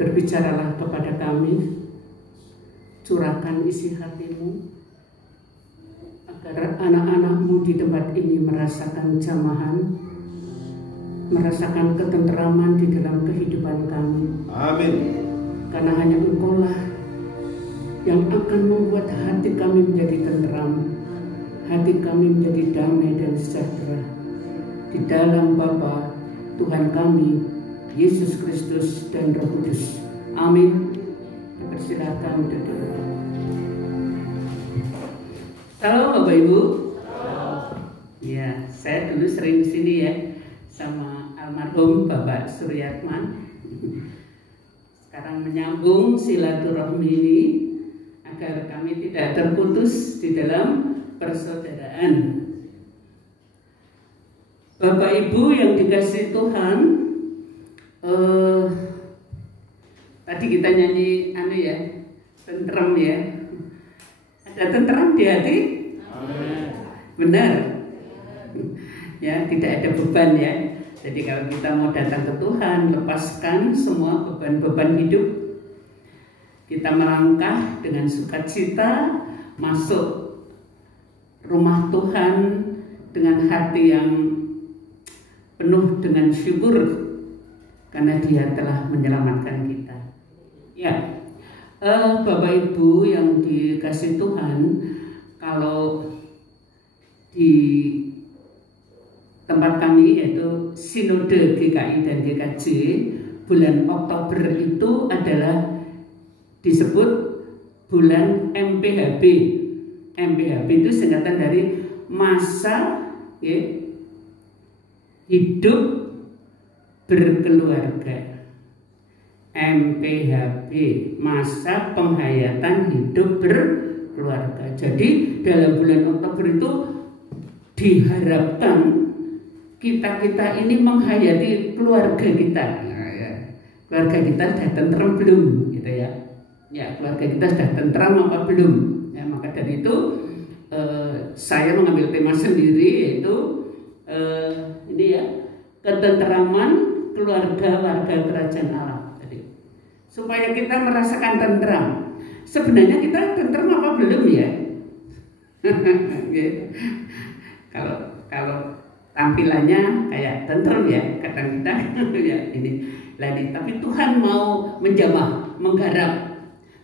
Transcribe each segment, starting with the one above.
berbicaralah kepada kami, curahkan isi hatimu, agar anak-anakmu di tempat ini merasakan jamahan, merasakan ketenteraman di dalam kehidupan kami. Amin. Karena hanya Engkaulah yang akan membuat hati kami menjadi tenteram, hati kami menjadi damai dan sejahtera di dalam Bapa Tuhan kami Yesus Kristus dan Roh Kudus. Amin. Dipersilakan duduk. Halo Bapak Ibu. Ya, saya dulu sering di sini ya sama almarhum Bapak Suryatman. Sekarang menyambung silaturahmi ini agar kami tidak terputus di dalam persaudaraan. Bapak Ibu yang dikasihi Tuhan, tadi kita nyanyi ya, tenteram ya. Ada tenteram di hati? Amin. Benar. Ya, tidak ada beban ya. Jadi kalau kita mau datang ke Tuhan, lepaskan semua beban-beban hidup. Kita melangkah dengan sukacita masuk rumah Tuhan dengan hati yang penuh dengan syukur karena Dia telah menyelamatkan kita. Ya, Bapak Ibu yang dikasihi Tuhan, kalau di tempat kami yaitu Sinode GKI dan GKJ, bulan Oktober itu adalah disebut bulan MPHB. MPHB itu singkatan dari masa hidup berkeluarga. MPHB, masa penghayatan hidup berkeluarga. Jadi dalam bulan Oktober itu diharapkan kita ini menghayati keluarga kita. Nah, ya. Keluarga kita sudah tenteram belum, gitu ya? Ya, keluarga kita sudah tenteram apa belum? Ya, maka dari itu saya mengambil tema sendiri yaitu ini ya, ketenteraman keluarga warga kerajaan Allah. Jadi, supaya kita merasakan tenteram. Sebenarnya kita tenteram apa belum ya? Kalau tampilannya kayak tenteram ya, kadang-kadang ya ini lagi. Tapi Tuhan mau menjamah, menggarap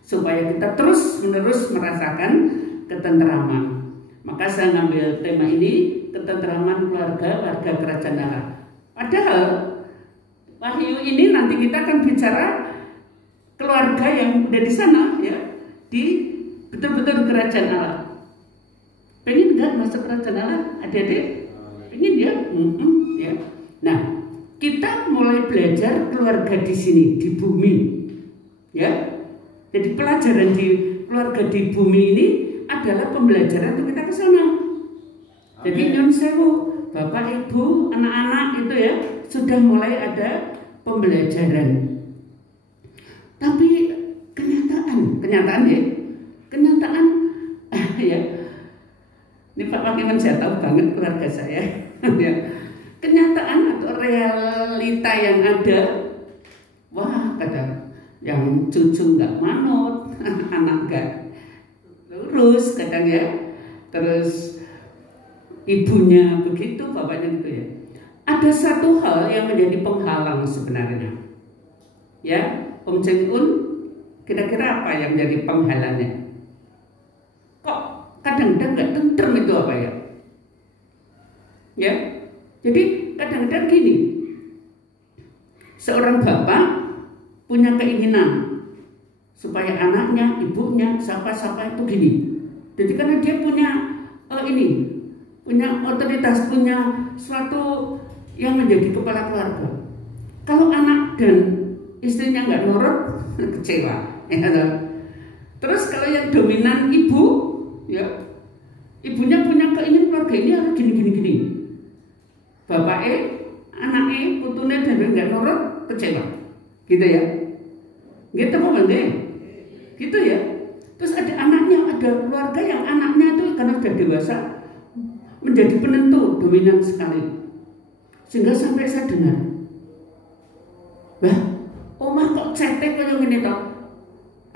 supaya kita terus-menerus merasakan ketenteraman. Maka saya ngambil tema ini, ketenteraman keluarga warga kerajaan Allah. Padahal Wahyu ini nanti kita akan bicara keluarga yang udah di sana ya, di betul-betul kerajaan Allah. Pengen nggak masuk kerajaan Allah, adik-adik? Pengen ya? Ya. Nah, kita mulai belajar keluarga di sini, di bumi, ya. Jadi pelajaran di keluarga di bumi ini adalah pembelajaran untuk kita ke sana. Jadi nyun sewu, Bapak Ibu, anak-anak itu ya sudah mulai ada pembelajaran. Tapi kenyataan ya. Ini Pak Pakiman saya tahu banget keluarga saya. Ya. Kenyataan atau realita yang ada, wah kadang yang cucu nggak manut, anak nggak lurus kadang ya, terus ibunya begitu, bapaknya gitu ya. Ada satu hal yang menjadi penghalang sebenarnya, ya, Om Cheng Un, kira-kira apa yang menjadi penghalangnya? Kok kadang-kadang nggak tentrem itu apa ya? Ya, jadi kadang-kadang gini, seorang bapak punya keinginan supaya anaknya, ibunya, siapa-siapa itu gini. Jadi karena dia punya punya otoritas, punya suatu yang menjadi kepala keluarga. Kalau anak dan istrinya nggak nurut, kecewa. Ya. Terus kalau yang dominan ibu, ya, ibunya punya keinginan keluarga ini harus gini. Bapaknya, anaknya, putune dan nggak nurut, kecewa. Gitu ya. Gitu apa enggak? Gitu ya. Terus ada anaknya, ada keluarga yang anaknya itu karena sudah dewasa menjadi penentu, dominan sekali. Sehingga sampai saya dengar, bah, Om omah kok cetek kaya ngene to.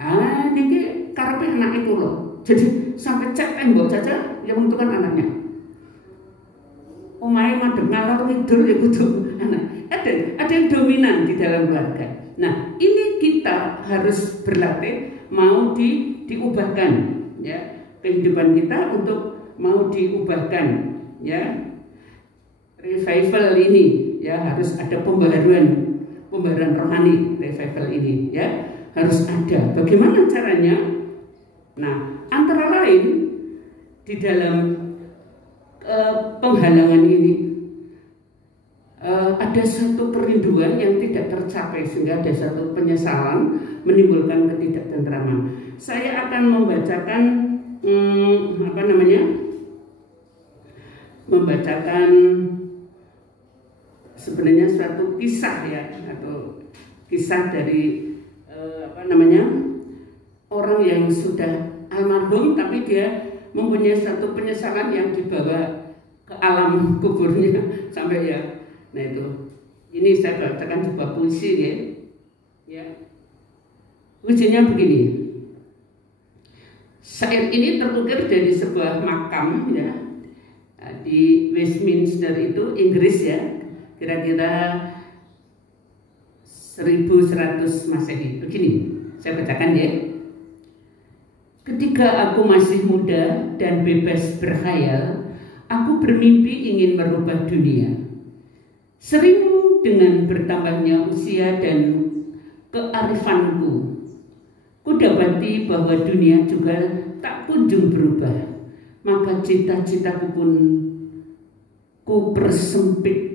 Ah niki karepe anak itu loh. Jadi sampai cek tembok saja yang menentukan anaknya. Omahe madhep ngalor ngidul ya kudu anak. Ada yang dominan di dalam keluarga. Nah, ini kita harus berlatih mau diubahkan ya. Kehidupan kita untuk mau diubahkan ya. Revival ini ya harus ada pembaharuan rohani revival ini ya harus ada. Bagaimana caranya? Nah, antara lain di dalam penghalangan ini ada satu kerinduan yang tidak tercapai sehingga ada satu penyesalan menimbulkan ketidaktentraman. Saya akan membacakan membacakan sebenarnya suatu kisah ya atau kisah dari orang yang sudah almarhum tapi dia mempunyai satu penyesalan yang dibawa ke alam kuburnya sampai ya. Nah itu, ini saya bacakan sebuah puisi ya. Puisinya begini. Syair ini terukir dari sebuah makam ya di Westminster itu Inggris ya, kira-kira 1100 Masehi. Begini, saya bacakan ya. Ketika aku masih muda dan bebas berkhayal, aku bermimpi ingin merubah dunia. Sering dengan bertambahnya usia dan kearifanku, ku dapati bahwa dunia juga tak kunjung berubah. Maka cita-citaku pun ku persempit.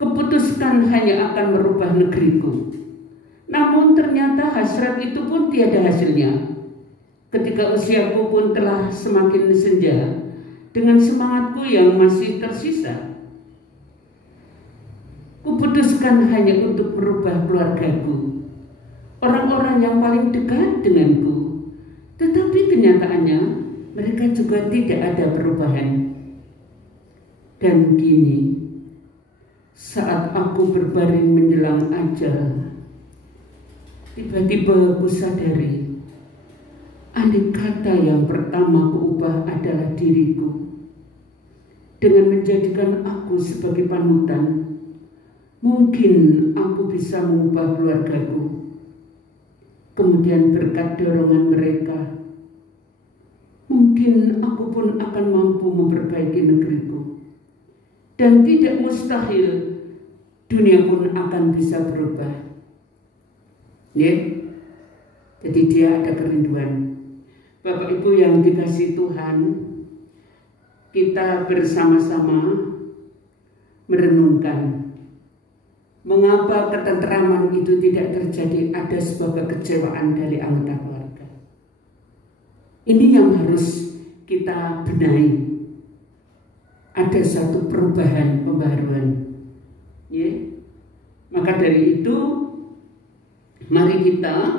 Keputuskan hanya akan merubah negeriku. Namun ternyata hasrat itu pun tiada hasilnya. Ketika usiaku pun telah semakin senja, dengan semangatku yang masih tersisa, kuputuskan hanya untuk merubah keluargaku, orang-orang yang paling dekat denganku. Tetapi kenyataannya mereka juga tidak ada perubahan. Dan kini, saat aku berbaring menjelang ajal, tiba-tiba aku sadari, andai kata yang pertama kuubah adalah diriku. Dengan menjadikan aku sebagai panutan, mungkin aku bisa mengubah keluargaku. Kemudian berkat dorongan mereka, mungkin aku pun akan mampu memperbaiki negeriku. Dan tidak mustahil dunia pun akan bisa berubah. Ya, jadi dia ada kerinduan. Bapak Ibu yang dikasihi Tuhan, kita bersama-sama merenungkan mengapa ketentraman itu tidak terjadi. Ada sebuah kekecewaan dari anggota keluarga. Ini yang harus kita benahi. Ada satu perubahan, pembaharuan. Ya. Maka dari itu, mari kita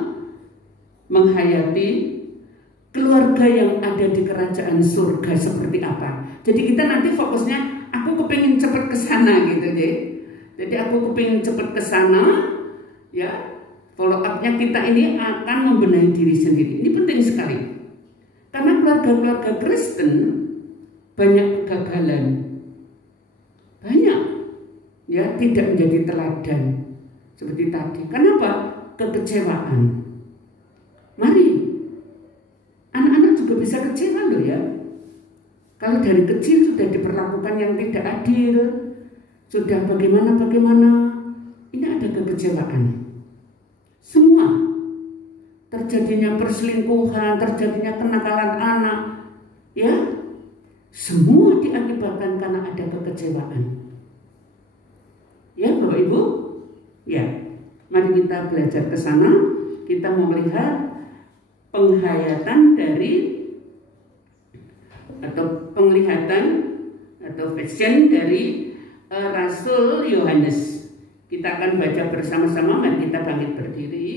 menghayati keluarga yang ada di kerajaan surga seperti apa. Jadi kita nanti fokusnya, aku kepingin cepat ke sana gitu deh. Jadi aku kepingin cepat ke sana, ya. Follow up-nya kita ini akan membenahi diri sendiri. Ini penting sekali. Karena keluarga-keluarga Kristen banyak kegagalan. Banyak ya tidak menjadi teladan seperti tadi. Kenapa? Kekecewaan. Mari, anak-anak juga bisa kecewa loh ya. Kalau dari kecil sudah diperlakukan yang tidak adil, sudah bagaimana, ini ada kekecewaan. Semua terjadinya perselingkuhan, terjadinya kenakalan anak, ya, semua diakibatkan karena ada kekecewaan. Ya, Bapak Ibu, ya, mari kita belajar ke sana. Kita mau melihat penghayatan dari atau penglihatan atau vision dari Rasul Yohanes. Kita akan baca bersama-sama. Mari kita bangkit berdiri.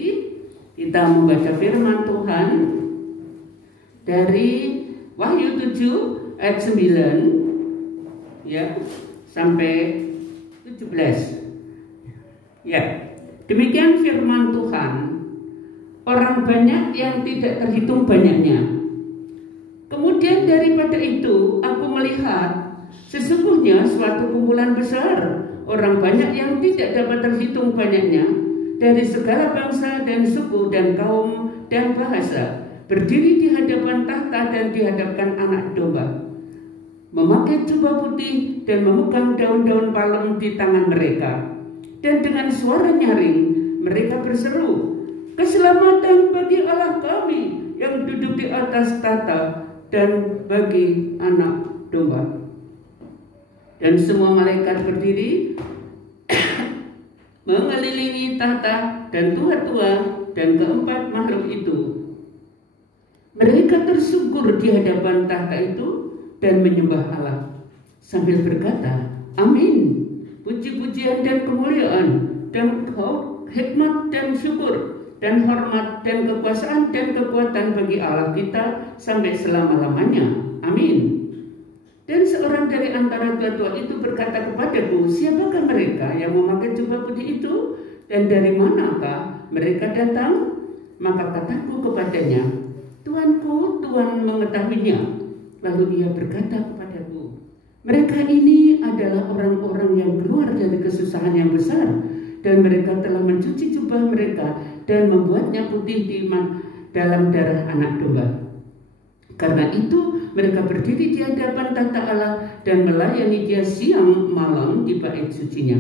Kita membaca firman Tuhan dari Wahyu 7 ayat 9 ya sampai 17. Ya. Demikian firman Tuhan. Orang banyak yang tidak terhitung banyaknya. Kemudian daripada itu aku melihat sesungguhnya suatu kumpulan besar orang banyak yang tidak dapat terhitung banyaknya dari segala bangsa dan suku dan kaum dan bahasa berdiri di hadapan tahta dan di hadapan Anak Domba, memakai jubah putih dan memegang daun-daun palem di tangan mereka, dan dengan suara nyaring mereka berseru, keselamatan bagi Allah kami yang duduk di atas tahta dan bagi Anak Domba. Dan semua malaikat berdiri mengelilingi tahta dan tua-tua dan keempat makhluk itu. Mereka tersungkur di hadapan tahta itu dan menyembah Allah sambil berkata, Amin. Puji-pujian dan kemuliaan dan hikmat dan syukur dan hormat dan kekuasaan dan kekuatan bagi Allah kita sampai selama-lamanya. Amin. Dan seorang dari antara tua-tua itu berkata kepadaku, siapakah mereka yang memakai jubah putih itu dan dari manakah mereka datang? Maka kataku kepadanya, Tuanku, Tuhan mengetahuinya. Lalu ia berkata kepadaku, mereka ini adalah orang-orang yang keluar dari kesusahan yang besar, dan mereka telah mencuci jubah mereka dan membuatnya putih di dalam darah Anak Domba. Karena itu mereka berdiri di hadapan tahta Allah dan melayani Dia siang malam di bait sucinya.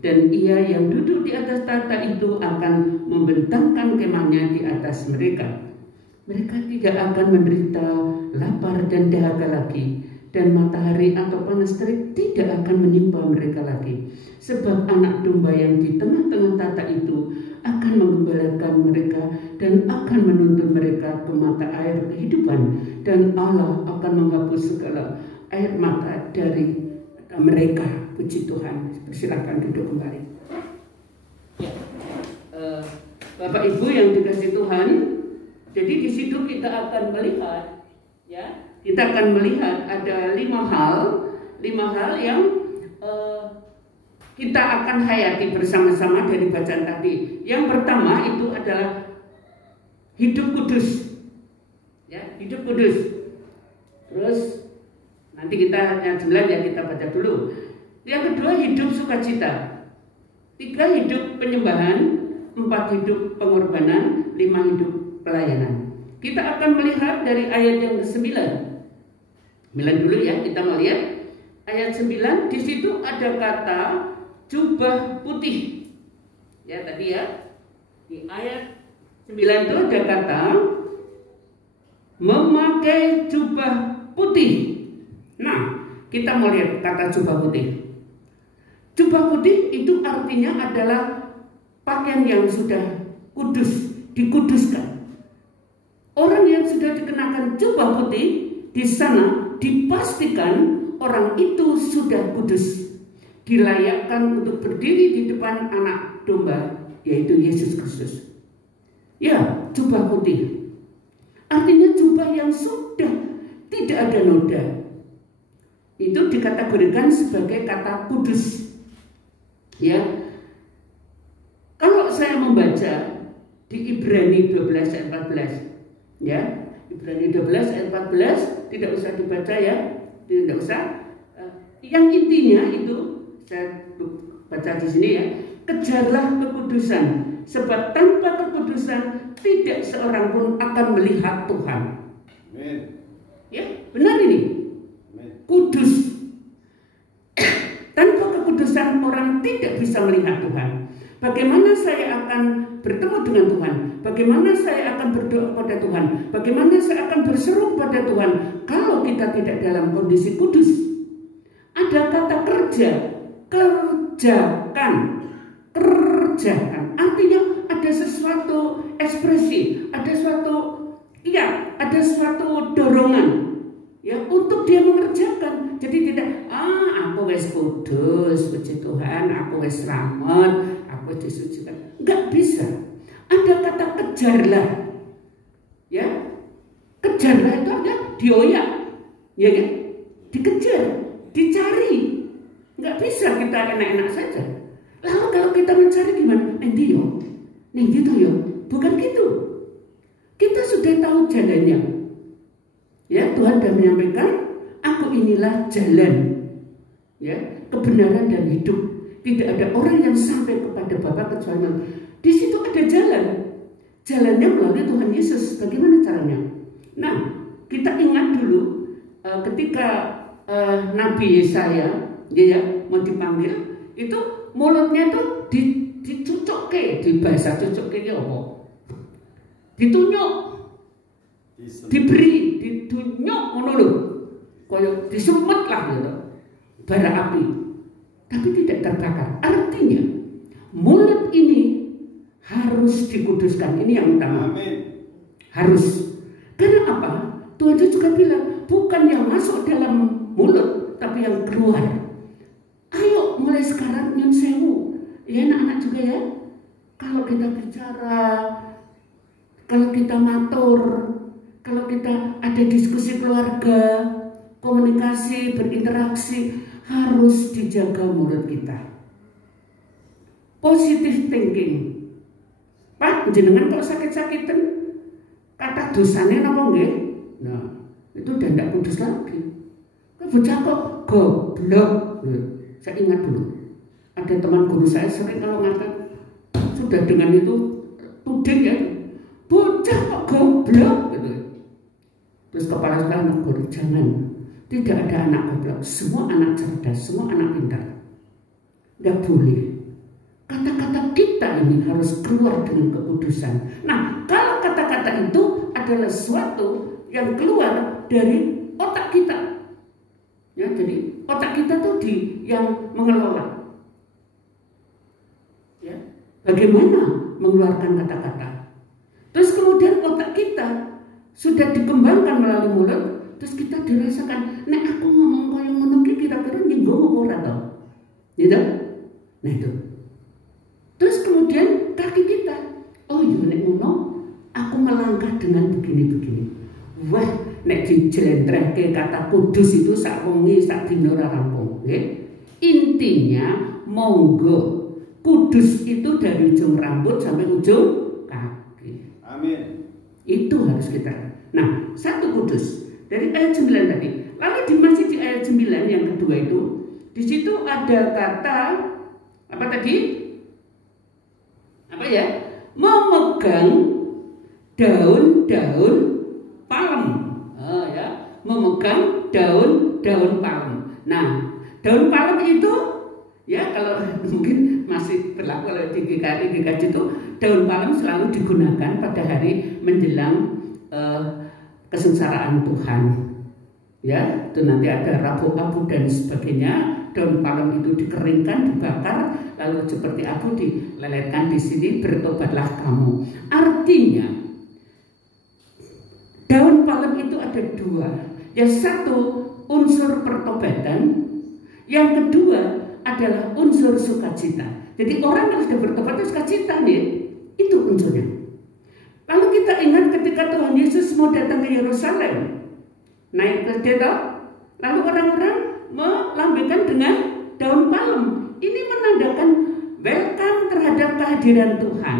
Dan Ia yang duduk di atas tahta itu akan membentangkan kemahnya di atas mereka. Mereka tidak akan menderita lapar dan dahaga lagi, dan matahari atau panas terik tidak akan menimpa mereka lagi. Sebab Anak Domba yang di tengah-tengah tahta itu akan menggembalakan mereka dan akan menuntun mereka ke mata air kehidupan, dan Allah akan menghapus segala air mata dari mereka. Puji Tuhan. Silakan duduk kembali. Ya. Bapak Ibu yang dikasihi Tuhan, jadi di situ kita akan melihat, ya, kita akan melihat ada lima hal yang kita akan hayati bersama-sama dari bacaan tadi. Yang pertama itu adalah hidup kudus, ya, hidup kudus. Terus nanti kita yang 9 ya kita baca dulu. Yang kedua hidup sukacita. 3 hidup penyembahan, 4 hidup pengorbanan, 5 hidup pelayanan. Kita akan melihat dari ayat yang ke-9. 9 dulu ya, kita mau lihat ayat 9. Di situ ada kata jubah putih. Ya tadi ya. Di ayat 9 itu ada kata memakai jubah putih. Nah, kita mau lihat kata jubah putih. Jubah putih itu artinya adalah pakaian yang sudah kudus, dikuduskan. Orang yang sudah dikenakan jubah putih di sana dipastikan orang itu sudah kudus, dilayakkan untuk berdiri di depan Anak Domba, yaitu Yesus Kristus. Ya, jubah putih artinya jubah yang sudah tidak ada noda. Itu dikategorikan sebagai kata kudus. Ya, kalau saya membaca di Ibrani 12 ayat 14, ya, Ibrani 12 ayat 14 tidak usah dibaca ya, tidak usah. Yang intinya itu saya baca di sini ya, kejarlah kekudusan, sebab tanpa kekudusan tidak seorang pun akan melihat Tuhan. Amen. Ya, benar ini. Amen. Kudus. Tanpa kekudusan orang tidak bisa melihat Tuhan. Bagaimana saya akan bertemu dengan Tuhan? Bagaimana saya akan berdoa kepada Tuhan? Bagaimana saya akan berseru kepada Tuhan kalau kita tidak dalam kondisi kudus? Ada kata kerja, kerjakan. Artinya ada sesuatu ekspresi, ada suatu dorongan. Ya, untuk dia mengerjakan. Jadi tidak, aku wis kudus, puji Tuhan, aku wis selamat, aku disucikan. Enggak bisa. Ada kata kejarlah. Ya. Kejarlah itu artinya dioyak. Ya kan? Dikejar, dicari. Enggak bisa kita enak-enak saja. Lalu kalau kita mencari gimana? Nanti gitu yo. Bukan gitu. Kita sudah tahu jalannya. Ya, Tuhan sudah menyampaikan, aku inilah jalan, ya, kebenaran dan hidup. Tidak ada orang yang sampai kepada Bapa kecuali di situ ada jalan. Jalannya melalui Tuhan Yesus. Bagaimana caranya? Nah, kita ingat dulu ketika Nabi Yesaya ya mau dipanggil, itu mulutnya tuh dicucukke, di bahasa cucukke apa? Ditunjuk, diberi, ditunjuk ngono lho. Kaya disumpet lah gitu. Bara api. Tapi tidak terbakar. Artinya mulut ini harus dikuduskan. Ini yang utama. Amin. Harus. Karena apa? Tuhan juga bilang, bukan yang masuk dalam mulut, tapi yang keluar. Ayo mulai sekarang nyun sewu. Ya anak-anak juga ya. Kalau kita bicara, kalau kita matur, kalau kita ada diskusi keluarga, komunikasi, berinteraksi, harus dijaga mulut kita. Positive thinking. Pak, jenengan kalau sakit-sakitan, kata dosanya apa nggih? Nah, itu udah tidak kudus lagi. Bocah kok goblok. Saya ingat dulu, ada teman guru saya sering kalau ngangkat, sudah dengan itu tuding ya, bocah kok goblok gitu. Terus kepala sekolah guru, jangan, tidak ada anak goblok, semua anak cerdas, semua anak pintar. Nggak boleh. Kata-kata kita ini harus keluar dengan kekudusan. Nah, kalau kata-kata itu adalah sesuatu yang keluar dari otak kita, ya, jadi otak kita tuh yang mengelola. Ya, bagaimana mengeluarkan kata-kata? Terus kemudian otak kita sudah dikembangkan melalui mulut, terus kita dirasakan, nek aku ngomong koyo ngono ki kira-kira nyinggung apa ora to? Gitu? Nah itu. Terus kemudian kaki kita, oh iya nek ngono, aku melangkah dengan begini-begini. Wah, nek dijelentrehke kata kudus itu sak wengi sak dina ora rampung, nggih. Intinya monggo kudus itu dari ujung rambut sampai ujung kaki. Amin. Itu harus kita. Nah, satu kudus dari ayat 9 tadi. Lalu masih di ayat 9 yang kedua itu, di situ ada kata apa tadi? Apa ya? Memegang daun-daun palem. Oh ya, memegang daun-daun palem. Nah, daun palem itu ya kalau mungkin masih berlaku oleh di GKJ itu, daun palem selalu digunakan pada hari menjelang kesengsaraan Tuhan. Ya, itu nanti ada Rabu Abu dan sebagainya. Daun palem itu dikeringkan, dibakar, lalu seperti abu dileletkan di sini, bertobatlah kamu. Artinya daun palem itu ada dua. Yang satu unsur pertobatan, yang kedua adalah unsur sukacita. Jadi orang yang sudah bertobat itu sukacita nih, itu unsurnya. Lalu kita ingat ketika Tuhan Yesus mau datang ke Yerusalem, naik ke Deta, lalu orang-orang melambaikan dengan daun palem. Ini menandakan welcome terhadap kehadiran Tuhan.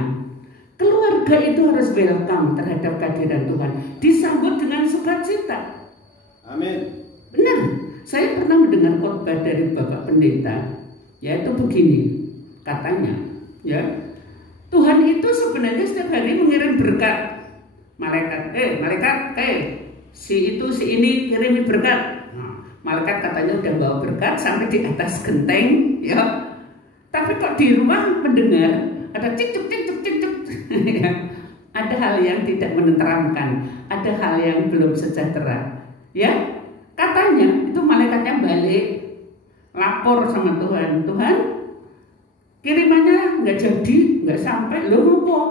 Keluarga itu harus welcome terhadap kehadiran Tuhan, disambut dengan sukacita. Amin. Benar. Saya pernah mendengar khotbah dari Bapak Pendeta, yaitu begini katanya, ya, Tuhan itu sebenarnya setiap hari mengirim berkat. Malaikat, si itu si ini kirimi berkat. Malaikat katanya udah bawa berkat sampai di atas genteng, ya. Tapi kok di rumah mendengar ada cicuk. Ya. Ada hal yang tidak menenteramkan, ada hal yang belum sejahtera. Ya, katanya itu malaikatnya balik lapor sama Tuhan. Tuhan, kirimannya nggak jadi, nggak sampai. Loh kok?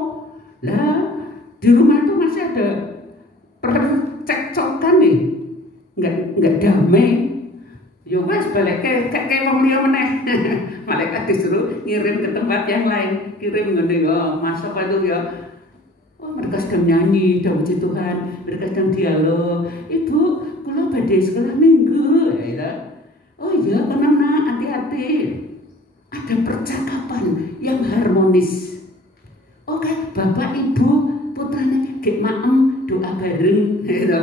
Lah di rumah itu masih ada percekcokan nih. Enggak damai. Ya wes balik kayak wong liya meneh. Malaikat disuruh ngirim ke tempat yang lain, kirim ngene yo, masuk apa itu ya. Oh, mereka sedang nyanyi, sedang puji Tuhan, mereka sedang dialog. Ibu, kula badhe sekolah minggu, ya. Oh iya, tenang nak, hati-hati. ada percakapan yang harmonis. Oke, bapak ibu putranya gek maem doa bareng gitu.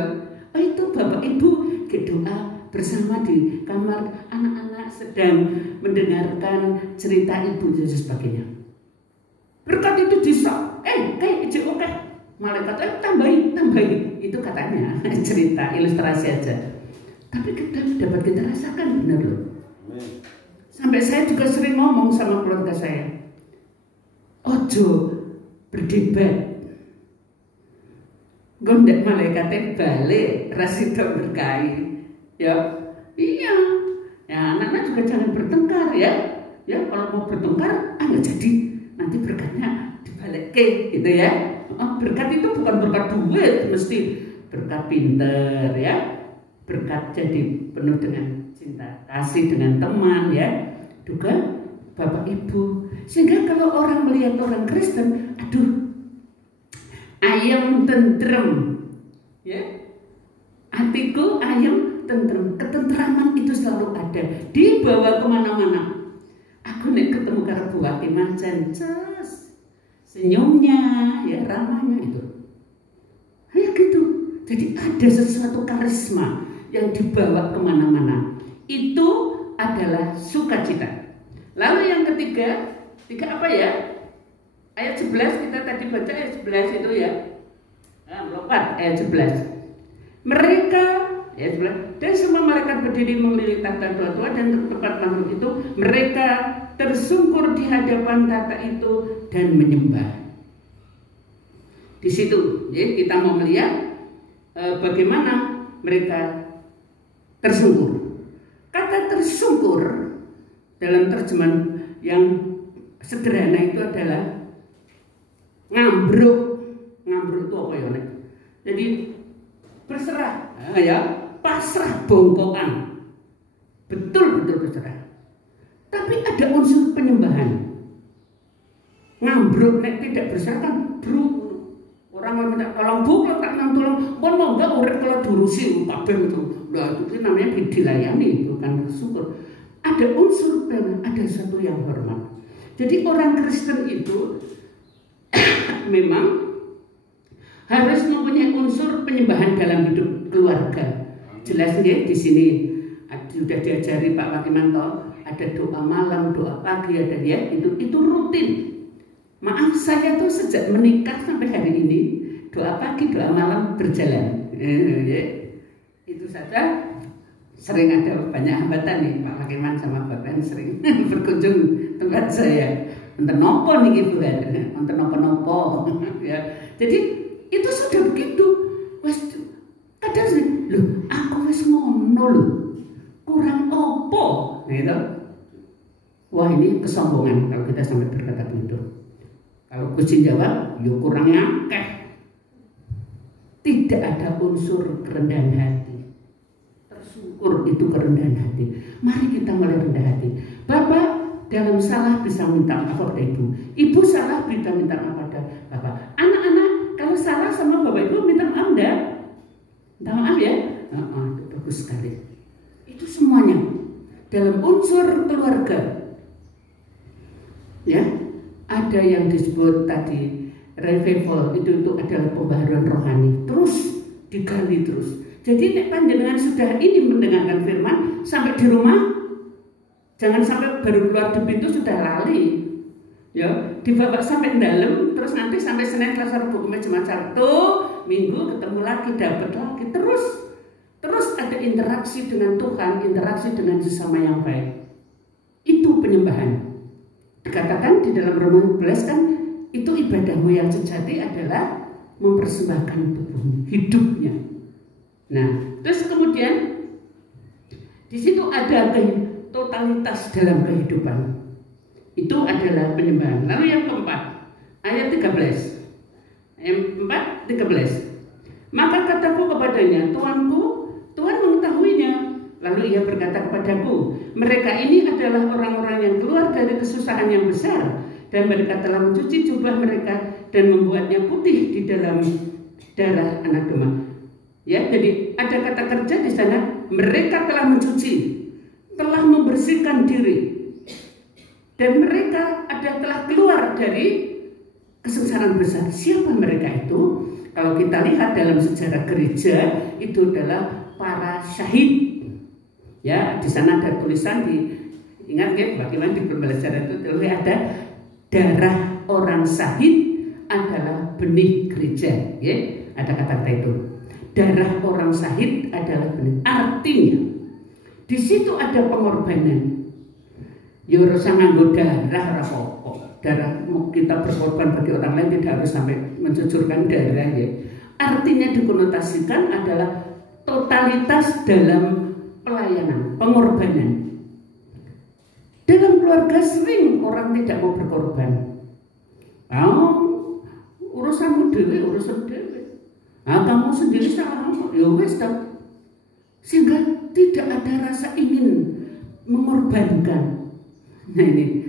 Oh itu bapak ibu gek doa bersama di kamar, anak-anak sedang mendengarkan cerita ibu dan sebagainya. Berkat itu bisa kayak oke malaikat tambahin itu katanya cerita ilustrasi aja. Tapi dapat kita rasakan benar loh. Sampai saya juga sering ngomong sama keluarga saya, ojo berdebat. Gondek malaikatnya balik rasito berkahi. Ya, iya. Ya anak-anak juga jangan bertengkar ya. Ya kalau mau bertengkar, jadi nanti berkatnya dibalik gitu ya. Berkat itu bukan berkat duit, mesti berkat pinter ya. Berkat jadi penuh dengan cinta kasih dengan teman ya, juga bapak ibu. Sehingga kalau orang melihat orang Kristen, aduh ayam tentrem ya, hatiku ayam tentrem, ketentraman itu selalu ada, dibawa kemana-mana. Aku nek ketemu karo buati macan, senyumnya ya, ramahnya itu kayak gitu. Jadi ada sesuatu karisma yang dibawa kemana-mana. Itu adalah sukacita. Lalu yang ketiga apa ya? Ayat 11 kita tadi baca ayat 11 itu ya. Lompat ayat 11. Mereka ayat 11, dan semua malaikat berdiri mengelilingi tahta tua-tua dan tempat makhluk itu. Mereka tersungkur di hadapan tahta itu dan menyembah. Di situ ya, kita mau melihat bagaimana mereka tersungkur. Kata tersungkur dalam terjemahan yang sederhana itu adalah ngambruk. Ngambruk itu apa ya? Jadi berserah ya, pasrah bongkokan. Betul-betul berserah. Tapi ada unsur penyembahan. Ngambruk nek tidak berserah kan bruk. Orang minta tolong bu, kalau tak tolong, pun mau enggak urip kalau diurusi kabeh itu. Nah, itu namanya dilayani, bukan bersyukur. Ada unsur penyembahan, ada satu yang hormat. Jadi orang Kristen itu memang harus mempunyai unsur penyembahan dalam hidup keluarga. Jelas ya di sini sudah diajari Pak Wakimanto, ada doa malam, doa pagi, ada ya, itu rutin. Maaf, saya tuh sejak menikah sampai hari ini doa pagi, doa malam berjalan. Ya. Itu saja. Sering ada banyak hambatan nih, Pak Wakiman sama Bapak sering berkunjung tempat saya. Untuk nopo nih ibu kan, untuk nopo ya. Jadi itu sudah begitu. Wes kadang sih, loh aku wes ngono loh, kurang opo, gitu. Wah ini kesombongan kalau kita sampai berkata begitu. Kalau Gusti jawab, ya kurang ngakeh. Tidak ada unsur kerendahan hati. Tersungkur itu kerendahan hati. Mari kita mulai rendah hati. Bapak dalam salah bisa minta maaf pada ibu. Ibu salah bisa minta maaf pada bapak. Anak-anak kalau salah sama bapak ibu minta maaf enggak? Minta maaf ya? Itu bagus sekali. Itu semuanya dalam unsur keluarga. Ya. Ada yang disebut tadi revival, itu adalah pembaharuan rohani, terus digali terus. Jadi nek panjenengan sudah ini mendengarkan firman sampai di rumah, jangan sampai baru keluar di pintu sudah lali. Ya, dibawa sampai dalam, terus nanti sampai Senin, Selasa, Rabu, Kamis, Jumat, Sabtu, Minggu ketemu lagi, dapat lagi, terus ada interaksi dengan Tuhan, interaksi dengan sesama yang baik. Itu penyembahan. Dikatakan di dalam Roma 11 kan itu ibadahmu yang sejati adalah mempersembahkan tubuhmu, hidupnya. Nah, terus kemudian di situ ada totalitas dalam kehidupan. Itu adalah penyembahan. Lalu yang keempat, ayat 13. Ayat 4, 13. Maka kataku kepadanya, Tuanku, Tuhan mengetahuinya. Lalu ia berkata kepadaku, mereka ini adalah orang-orang yang keluar dari kesusahan yang besar, dan mereka telah mencuci jubah mereka dan membuatnya putih di dalam darah anak domba. Ya, jadi ada kata kerja di sana. Mereka telah mencuci, telah membersihkan diri, dan mereka telah keluar dari kesengsaraan besar. Siapa mereka itu? Kalau kita lihat dalam sejarah gereja, itu adalah para syahid. Ya, di sana ada tulisan ingat ya, bagaimana di pembelajaran itu ada darah orang syahid adalah benih gereja. Ya, ada kata-kata itu. Darah orang syahid adalah benih. Artinya di situ ada pengorbanan. Ya rasa nganggo darah apa-apa. Darah kita berkorban bagi orang lain tidak harus sampai mencucurkan darah ya. Artinya dikonotasikan adalah totalitas dalam pelayanan, pengorbanan. Dalam keluarga sering orang tidak mau berkorban. Urusanmu dewe, urusan dewe. Kamu sendiri salah kamu. Ya wes tak. Sehingga tidak ada rasa ingin mengorbankan. Nah ini,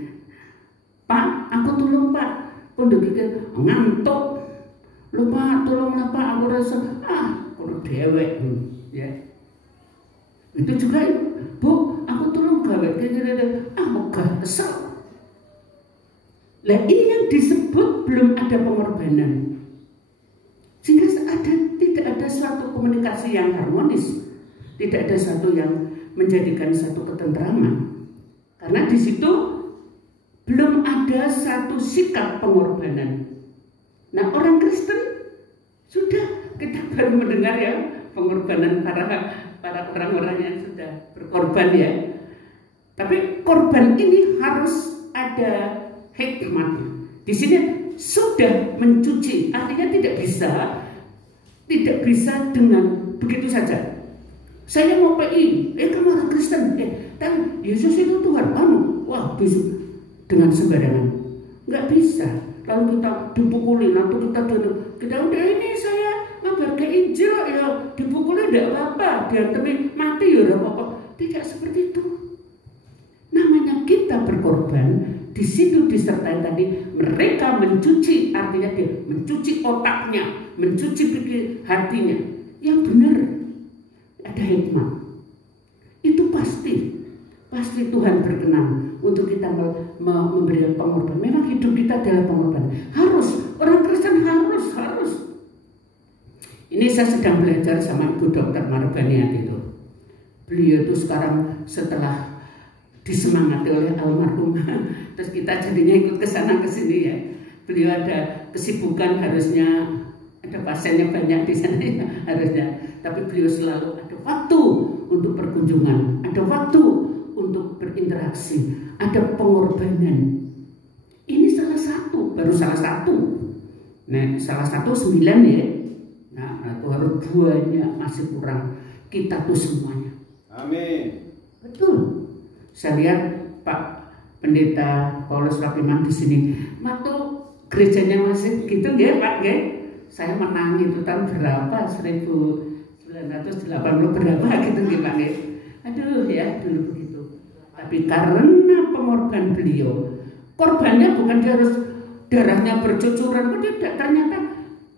Pak, aku tolong Pak. Pondok iki ngantuk. Lupa tolonglah Pak, aku rasa kalau dewek ya. Itu juga Bu, aku tolong gawe megah kesel. Lah ini yang disebut belum ada pengorbanan. Sehingga tidak ada suatu komunikasi yang harmonis. Tidak ada suatu yang menjadikan satu ketentraman. Karena di situ belum ada satu sikap pengorbanan. Nah, orang Kristen sudah kita baru mendengar ya pengorbanan para orang-orang yang sudah berkorban ya. Tapi korban ini harus ada hikmatnya. Di sini sudah mencuci, artinya tidak bisa dengan begitu saja. Saya mau PI, kamu orang Kristen, dan Yesus itu Tuhan kamu. Wah, bisa dengan sembarangan. Nggak bisa. Kalau kita dipukuli, nanti kita udah ini saya ngabar ke Injil ya dipukuli tidak apa-apa, diantemi mati ya udah apa-apa. Tidak seperti itu. Namanya kita berkorban, di situ disertai tadi mereka mencuci, artinya dia mencuci otaknya, mencuci pikir hatinya. Yang benar ada hikmah. Itu pasti Tuhan berkenan untuk kita memberikan pengorbanan. Memang hidup kita adalah pengorbanan. Harus, orang Kristen harus. Ini saya sedang belajar sama Ibu Dr. Marbaniati itu. Beliau itu sekarang setelah disemangati oleh almarhum, terus kita jadinya ikut ke sana ke sini ya. Beliau ada kesibukan, harusnya ada pasiennya banyak di sana ya, harusnya. Tapi beliau selalu ada waktu untuk perkunjungan, ada waktu untuk berinteraksi, ada pengorbanan. Ini salah satu, baru salah satu. Nah, salah satu 9 ya. Nah, itu harus banyak, masih kurang. Kita tuh semuanya. Amin. Betul. Saya lihat Pak Pendeta Paulus Rapiman di sini. Waktu gerejanya masih gitu ya Pak ya. Saya menang itu tahun berapa? 1980 berapa gitu ya Pak ya. Aduh ya dulu begitu. Tapi karena pengorbanan beliau, korbannya bukan dia harus darahnya bercucuran, tidak. Ternyata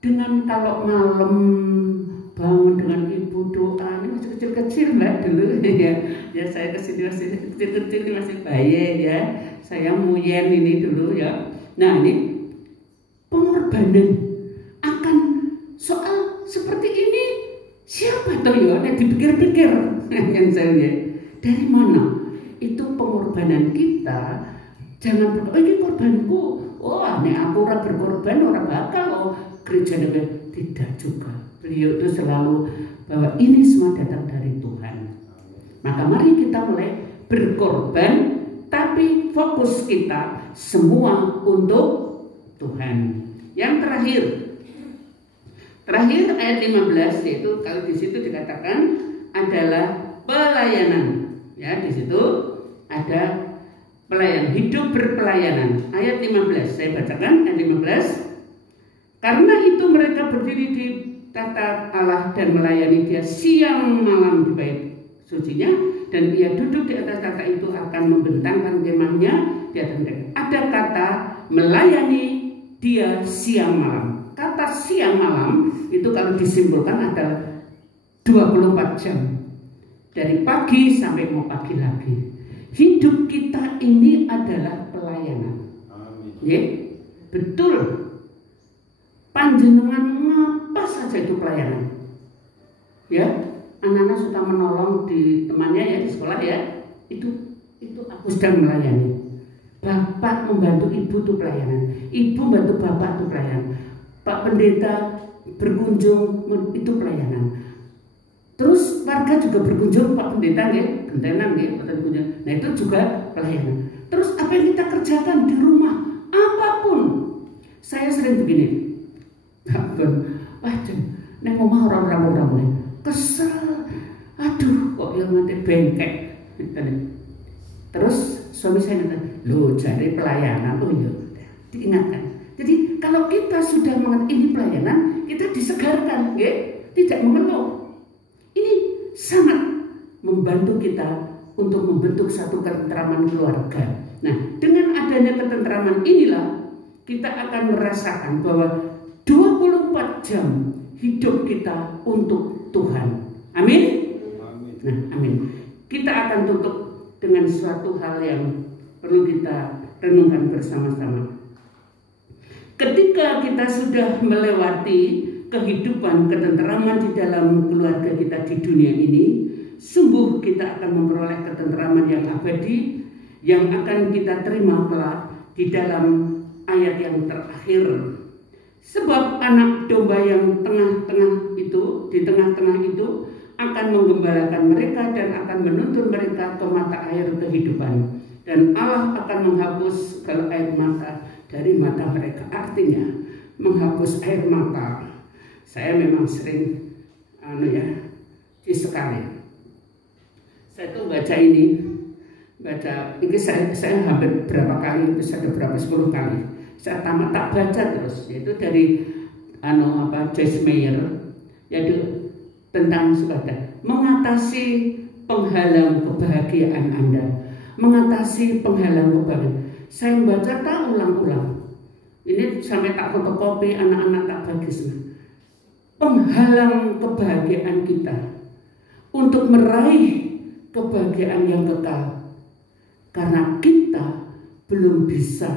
dengan kalau malam bangun dengan ibu doa, ini masih kecil-kecil Mbak dulu ya saya kesini masih kecil-kecil, masih bayi ya, saya muyen ini dulu ya. Nah ini pengorbanan akan soal seperti ini siapa tahu ya, dipikir-pikir yang saya lihat dari mana itu pengorbanan kita. Jangan berkata, ini korbanku, ini aku orang berkorban, orang bakal gereja negara. Tidak juga. Beliau itu selalu bahwa ini semua datang dari Tuhan. Maka mari kita mulai berkorban, tapi fokus kita semua untuk Tuhan. Yang terakhir ayat 15, yaitu kalau di situ dikatakan adalah pelayanan. Ya, di situ ada pelayan, hidup berpelayanan. Ayat 15, saya bacakan ayat 15. Karena itu mereka berdiri di tata Allah dan melayani Dia siang malam di bait sucinya, dan Ia duduk di atas tata itu akan membentangkan kemahnya di atas mereka. Ada kata melayani Dia siang malam. Kata siang malam itu kalau disimpulkan adalah 24 jam. Dari pagi sampai mau pagi lagi. hidup kita ini adalah pelayanan. Ya, betul. Panjenengan ngapa saja itu pelayanan. Ya, anak-anak suka menolong di temannya ya di sekolah ya. Itu aku sedang melayani. Bapak membantu ibu itu pelayanan. Ibu bantu bapak itu pelayanan. Pak pendeta berkunjung itu pelayanan. Terus warga juga berkunjung, Pak pendeta ya, gentenan ya, berkunjung. Nah itu juga pelayanan. Terus apa yang kita kerjakan di rumah, apapun. Saya sering begini. Nek ngomong orang-orang kesel. Aduh, kok yang nanti bengkek. Terus suami saya bilang, loh cari pelayanan, oh iya, diingatkan. Jadi kalau kita sudah mengerti ini pelayanan, kita disegarkan, ya, tidak mengeluh. Ini sangat membantu kita untuk membentuk satu ketentraman keluarga. Nah, dengan adanya ketentraman inilah kita akan merasakan bahwa 24 jam hidup kita untuk Tuhan. Amin. Nah, amin. Kita akan tutup dengan suatu hal yang perlu kita renungkan bersama-sama. Ketika kita sudah melewati kehidupan ketentraman di dalam keluarga kita di dunia ini, sungguh kita akan memperoleh ketentraman yang abadi yang akan kita terima kelak di dalam ayat yang terakhir. Sebab anak domba yang tengah-tengah itu, di tengah-tengah itu akan menggembalakan mereka dan akan menuntun mereka ke mata air kehidupan, dan Allah akan menghapus segala air mata dari mata mereka. Artinya menghapus air mata. Saya memang sering sekali. Saya tuh baca ini saya hampir berapa kali, bisa ada berapa 10 kali. Saya tamat tak baca terus, yaitu dari Joyce Meyer, yaitu tentang mengatasi penghalang kebahagiaan Anda. Mengatasi penghalang kebahagiaan. Saya membaca tak ulang-ulang. Ini sampai tak fotokopi, anak-anak tak bagi semua. Penghalang kebahagiaan kita untuk meraih kebahagiaan yang kekal, karena kita belum bisa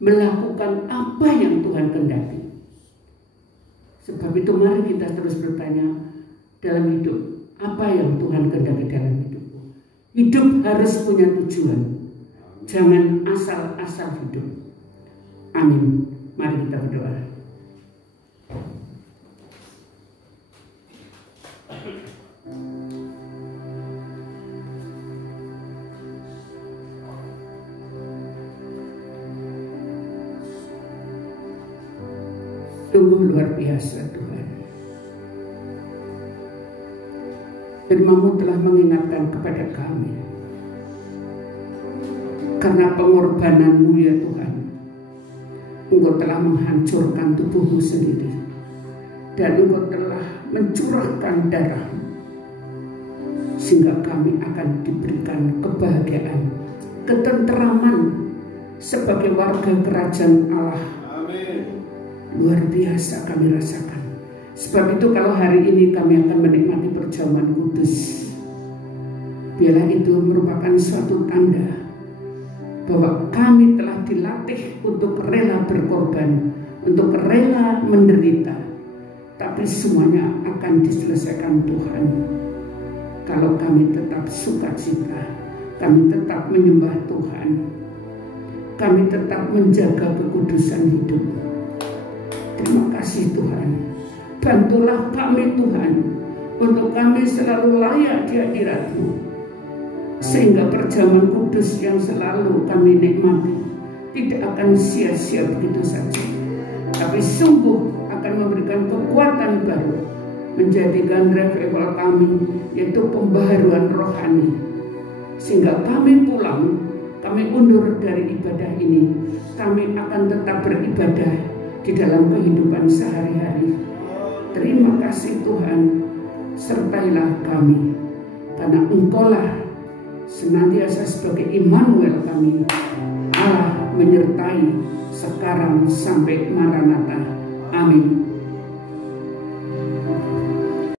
melakukan apa yang Tuhan kehendaki. Sebab itu mari kita terus bertanya dalam hidup, apa yang Tuhan kehendaki dalam hidupku. Hidup harus punya tujuan, jangan asal-asal hidup. Amin. Mari kita berdoa. Sungguh luar biasa Tuhan. Firman-Mu telah mengingatkan kepada kami, karena pengorbanan-Mu ya Tuhan, Engkau telah menghancurkan tubuh-Mu sendiri, dan Engkau telah mencurahkan darah-Mu, sehingga kami akan diberikan kebahagiaan, ketenteraman sebagai warga kerajaan Allah. Amin. Luar biasa kami rasakan. Sebab itu kalau hari ini kami akan menikmati perjamuan kudus, biarlah itu merupakan suatu tanda bahwa kami telah dilatih untuk rela berkorban, untuk rela menderita. Tapi semuanya akan diselesaikan Tuhan kalau kami tetap sukacita, kami tetap menyembah Tuhan, kami tetap menjaga kekudusan hidup. Terima kasih Tuhan. Bantulah kami Tuhan, untuk kami selalu layak di hadirat-Mu, sehingga perjamuan kudus yang selalu kami nikmati tidak akan sia-sia begitu saja, tapi sungguh akan memberikan kekuatan baru, menjadikan revival kami, yaitu pembaharuan rohani, sehingga kami pulang, kami undur dari ibadah ini, kami akan tetap beribadah di dalam kehidupan sehari-hari. Terima kasih Tuhan, sertailah kami, karena Engkaulah senantiasa sebagai Immanuel kami, Allah menyertai sekarang sampai Maranatha. Amin.